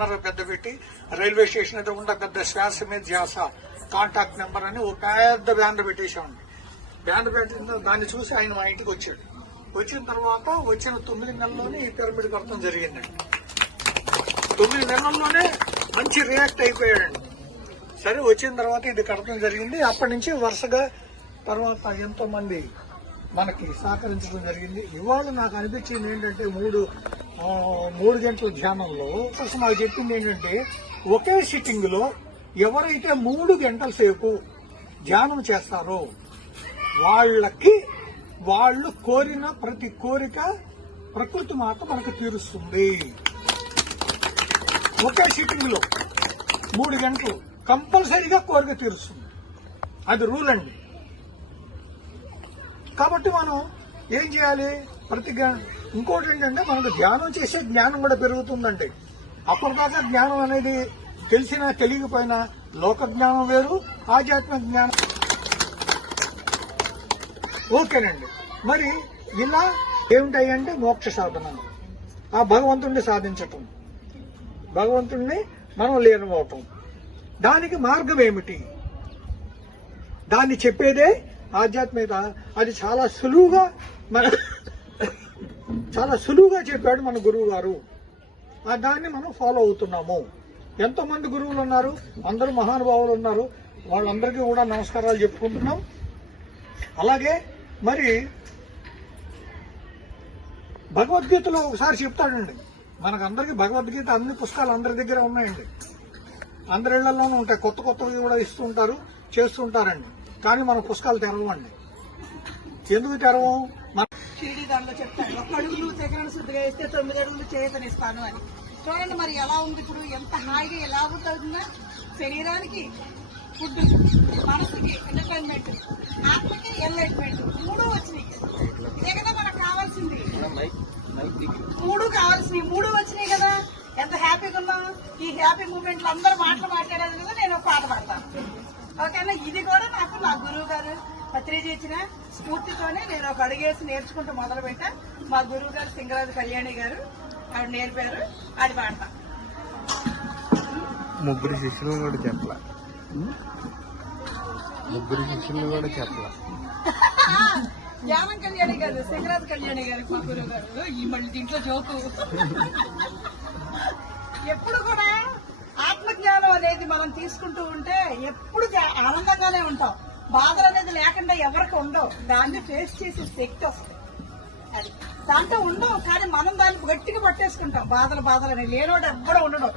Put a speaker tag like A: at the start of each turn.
A: Banner పెద్ద పెట్టి railway station ఎదురుకుండా పెద్ద శ్వాస మీద ధ్యాస కాంటాక్ట్ నెంబర్ అని ఒక పెద్ద బ్యానర్ పెట్టేసామండి బ్యానర్ పెట్టిన దాన్ని చూసి ఆయన మా ఇంటికి వచ్చాడు. వచ్చిన తర్వాత వచ్చిన తొమ్మిది నెలల్లోనే ఈ పిరమిడ్ కడతాం జరిగిందండి. తొమ్మిది నెలల్లోనే మంచి రియాక్ట్ అయిపోయాడండి. సరే వచ్చిన తర్వాత ఇది కడతం జరిగింది. అప్పటి నుంచి వరుసగా తర్వాత ఎంతో మంది మనకి సహకరించడం జరిగింది. ఇవాళ నాకు అనిపించింది ఏంటంటే మూడు మూడు గంటల ధ్యానంలో అసలు నాకు చెప్పింది ఏంటంటే ఒకే సిట్టింగ్లో ఎవరైతే మూడు గంటల సేపు ధ్యానం చేస్తారో వాళ్ళకి వాళ్ళు కోరిన ప్రతి కోరిక ప్రకృతి మాత మనకు తీరుస్తుంది. ఒకే సిట్టింగ్లో మూడు గంటలు కంపల్సరీగా కోరిక తీరుస్తుంది. అది రూల్ అండి. కాబట్టి మనం ఏం చేయాలి? ప్రతిగా ఇంకోటి ఏంటంటే మనకు ధ్యానం చేసే జ్ఞానం కూడా పెరుగుతుందండి. అప్పటిదాకా జ్ఞానం అనేది తెలిసినా తెలియకపోయినా లోక జ్ఞానం వేరు ఆధ్యాత్మిక జ్ఞానం ఓకేనండి. మరి ఇలా ఏమిటాయంటే మోక్ష సాధన ఆ భగవంతుణ్ణి సాధించటం. భగవంతుణ్ణి మనం లేనవటం దానికి మార్గం ఏమిటి? దాన్ని చెప్పేదే ఆధ్యాత్మికత. అది చాలా సులువుగా మన చాలా సులువుగా చెప్పాడు మన గురువు గారు ఆ దాన్ని మనం ఫాలో అవుతున్నాము. ఎంతో మంది గురువులు ఉన్నారు అందరూ మహానుభావులు ఉన్నారు. వాళ్ళందరికీ కూడా నమస్కారాలు చెప్పుకుంటున్నాం. అలాగే మరి భగవద్గీతలో ఒకసారి చెప్తాడండి. మనకు అందరికీ భగవద్గీత అన్ని పుస్తకాలు అందరి దగ్గర ఉన్నాయండి. అందరి ఇళ్ళలోనూ ఉంటాయి. కొత్త కొత్తవి కూడా ఇస్తూ ఉంటారు కానీ మన పుస్తకాలు తెరవండి. ఎందుకు తెరవం?
B: షిరిడి దానిలో చెప్తాడు ఒక అడుగు నువ్వు చక్రాన్ని శుద్ధిగా వేస్తే తొమ్మిది అడుగులు చేతనిస్తాను అని. చూడండి మరి ఎలా ఉంది ఇప్పుడు ఎంత హాయిగా ఎలా ఉంటుందా శరీరానికి ఫుడ్ మనసుకి ఎంటర్టైన్మెంట్ ఆత్మకి ఎన్లైట్మెంట్ మూడు వచ్చినాయి. ఇదే కదా మనకు కావాల్సింది? మూడు కావాల్సినవి. మూడు వచ్చినాయి కదా. ఎంత హ్యాపీగా ఉన్నాం ఈ హ్యాపీ మూమెంట్ అందరూ మాటలు మాట్లాడేది కదా నేను ఒక పాట పాడతాను. ఓకేనా? ఇది కూడా నాకు నా గురువు పత్రిక ఇచ్చిన స్ఫూర్తితోనే నేను ఒక అడిగేసి నేర్చుకుంటూ మొదలు పెట్టా మా గురువు గారు సింగరాజు కళ్యాణి గారు ఆవిడ నేర్పారు అది పాడతా
C: ముగ్గురు శిష్యులు కూడా చెప్పలా. ముగ్గురు శిష్యులు కూడా చెప్పలా.
B: జ్ఞానం కళ్యాణి గారు సింగరాజు కళ్యాణి గారు మా గురువు గారు ఈ మళ్ళీ దీంట్లో జోకు. ఎప్పుడు కూడా ఆత్మజ్ఞానం అనేది మనం తీసుకుంటూ ఉంటే ఎప్పుడు ఆనందంగానే ఉంటాం. బాధలు అనేది లేకుండా ఎవరికి ఉండవు. దాన్ని ఫేస్ చేసే శక్తి వస్తుంది. అది దాంట్లో ఉండవు కానీ మనం దాన్ని గట్టిగా పట్టేసుకుంటాం. బాధలు బాధలు అనేది లేనోడు ఎవ్వడూ ఉండడు.